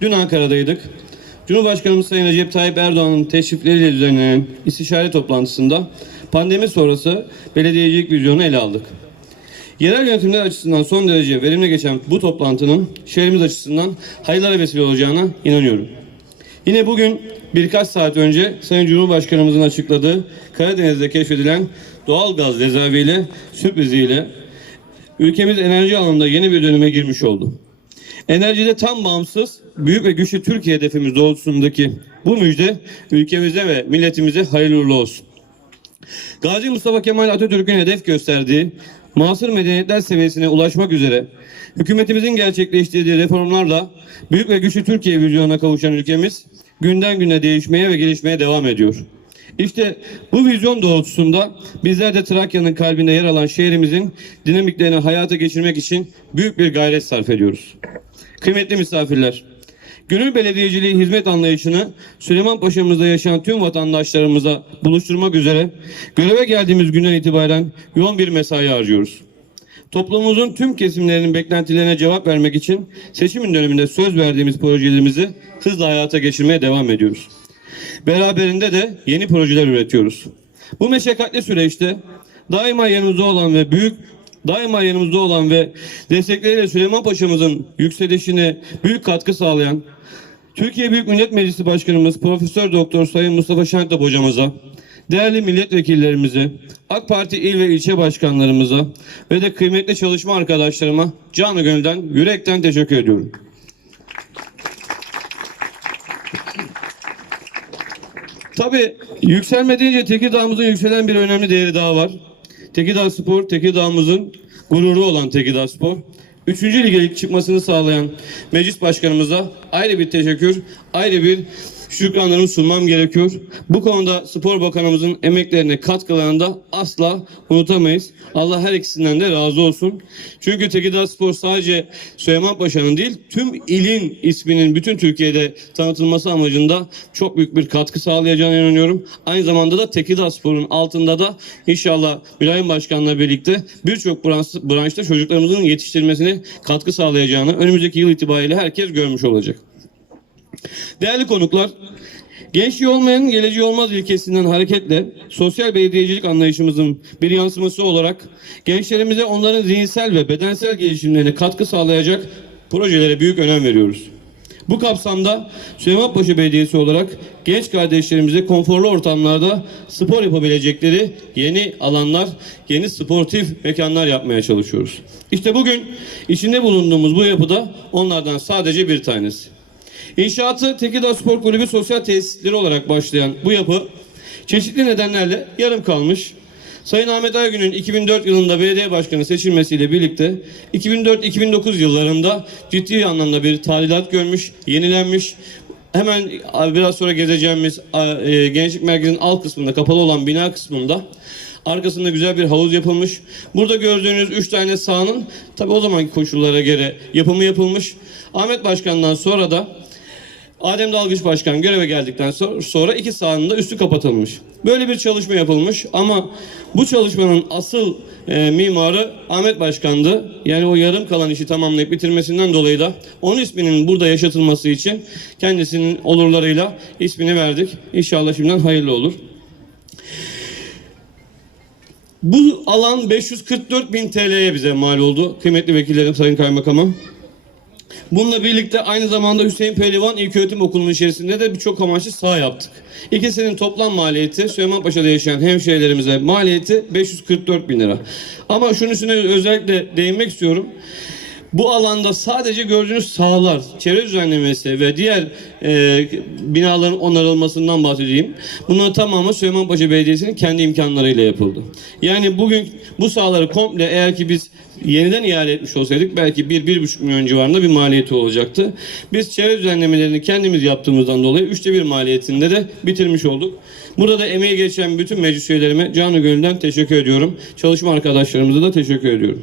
Dün Ankara'daydık. Cumhurbaşkanımız Sayın Recep Tayyip Erdoğan'ın teşrifleriyle düzenlenen istişare toplantısında pandemi sonrası belediyecilik vizyonu ele aldık. Yerel yönetimler açısından son derece verimli geçen bu toplantının şehrimiz açısından hayırlara vesile olacağına inanıyorum. Yine bugün birkaç saat önce Sayın Cumhurbaşkanımızın açıkladığı Karadeniz'de keşfedilen doğal gaz rezerviyle sürpriziyle ülkemiz enerji alanında yeni bir döneme girmiş oldu. Enerjide tam bağımsız, büyük ve güçlü Türkiye hedefimiz doğrultusundaki bu müjde ülkemize ve milletimize hayırlı uğurlu olsun. Gazi Mustafa Kemal Atatürk'ün hedef gösterdiği muasır medeniyetler seviyesine ulaşmak üzere hükümetimizin gerçekleştirdiği reformlarla büyük ve güçlü Türkiye vizyonuna kavuşan ülkemiz günden güne değişmeye ve gelişmeye devam ediyor. İşte bu vizyon doğrultusunda bizler de Trakya'nın kalbinde yer alan şehrimizin dinamiklerini hayata geçirmek için büyük bir gayret sarf ediyoruz. Kıymetli misafirler, Gönül belediyeciliği hizmet anlayışını Süleyman Paşa'mızda yaşayan tüm vatandaşlarımıza buluşturmak üzere göreve geldiğimiz günden itibaren yoğun bir mesai harcıyoruz. Toplumumuzun tüm kesimlerinin beklentilerine cevap vermek için seçimin döneminde söz verdiğimiz projelerimizi hızla hayata geçirmeye devam ediyoruz. Beraberinde de yeni projeler üretiyoruz. Bu meşakkatli süreçte daima yanımızda olan ve büyük daima yanımızda olan ve destekleriyle Süleyman Paşa'mızın yükselişine büyük katkı sağlayan Türkiye Büyük Millet Meclisi Başkanımız Profesör Doktor Sayın Mustafa Şentop hocamıza, değerli milletvekillerimize, AK Parti il ve ilçe başkanlarımıza ve de kıymetli çalışma arkadaşlarıma canı gönülden, yürekten teşekkür ediyorum. Tabii yükselme deyince Tekirdağ'ımızın yükselen bir önemli değeri daha var. Tekirdağ Spor, Tekirdağ'ımızın gururu olan Tekirdağ Spor. Üçüncü lige çıkmasını sağlayan meclis başkanımıza ayrı bir teşekkür, ayrı bir şükranlarımı sunmam gerekiyor. Bu konuda spor bakanımızın emeklerine katkılarını da asla unutamayız. Allah her ikisinden de razı olsun. Çünkü Tekirdağ Spor sadece Süleyman Paşa'nın değil tüm ilin isminin bütün Türkiye'de tanıtılması amacında çok büyük bir katkı sağlayacağına inanıyorum. Aynı zamanda da Tekirdağ Spor'un altında da inşallah Mülayim Başkan'la birlikte birçok branş- branşta çocuklarımızın yetiştirilmesine katkı sağlayacağını önümüzdeki yıl itibariyle herkes görmüş olacak. Değerli konuklar, gençliği olmayan geleceği olmaz ilkesinden hareketle sosyal belediyecilik anlayışımızın bir yansıması olarak gençlerimize onların zihinsel ve bedensel gelişimlerine katkı sağlayacak projelere büyük önem veriyoruz. Bu kapsamda Süleymanpaşa Belediyesi olarak genç kardeşlerimize konforlu ortamlarda spor yapabilecekleri yeni alanlar, yeni sportif mekanlar yapmaya çalışıyoruz. İşte bugün içinde bulunduğumuz bu yapıda onlardan sadece bir tanesi. İnşaatı Tekirdağ Spor Kulübü sosyal tesisleri olarak başlayan bu yapı çeşitli nedenlerle yarım kalmış. Sayın Ahmet Aygün'ün 2004 yılında belediye başkanı seçilmesiyle birlikte 2004-2009 yıllarında ciddi anlamda bir tadilat görmüş, yenilenmiş. Hemen biraz sonra gezeceğimiz e, gençlik merkezinin alt kısmında kapalı olan bina kısmında Arkasında güzel bir havuz yapılmış. Burada gördüğünüz üç tane sahanın tabi o zamanki koşullara göre yapımı yapılmış. Ahmet Başkan'dan sonra da Adem Dalgıç Başkan göreve geldikten so- sonra iki sahanın da üstü kapatılmış. Böyle bir çalışma yapılmış ama bu çalışmanın asıl e, mimarı Ahmet Başkan'dı. Yani o yarım kalan işi tamamlayıp bitirmesinden dolayı da onun isminin burada yaşatılması için kendisinin olurlarıyla ismini verdik. İnşallah şimdiden hayırlı olur. Bu alan 544 bin TL'ye bize mal oldu. Kıymetli vekillerim, sayın kaymakamım. Bununla birlikte aynı zamanda Hüseyin Pehlivan İlköğretim Okulu'nun içerisinde de birçok amaçlı saha yaptık. İkisinin toplam maliyeti Süleymanpaşa'da yaşayan hemşehrilerimize maliyeti 544 bin lira. Ama şunun üstüne özellikle değinmek istiyorum. Bu alanda sadece gördüğünüz sahalar, çevre düzenlemesi ve diğer e, binaların onarılmasından bahsedeyim. Bunların tamamı Süleymanpaşa Belediyesi'nin kendi imkanlarıyla yapıldı. Yani bugün bu sahaları komple eğer ki biz yeniden ihale etmiş olsaydık belki 1-1,5 milyon civarında bir maliyeti olacaktı. Biz çevre düzenlemelerini kendimiz yaptığımızdan dolayı üçte bir maliyetinde de bitirmiş olduk. Burada da emeği geçen bütün meclis üyelerime canı gönülden teşekkür ediyorum. Çalışma arkadaşlarımıza da teşekkür ediyorum.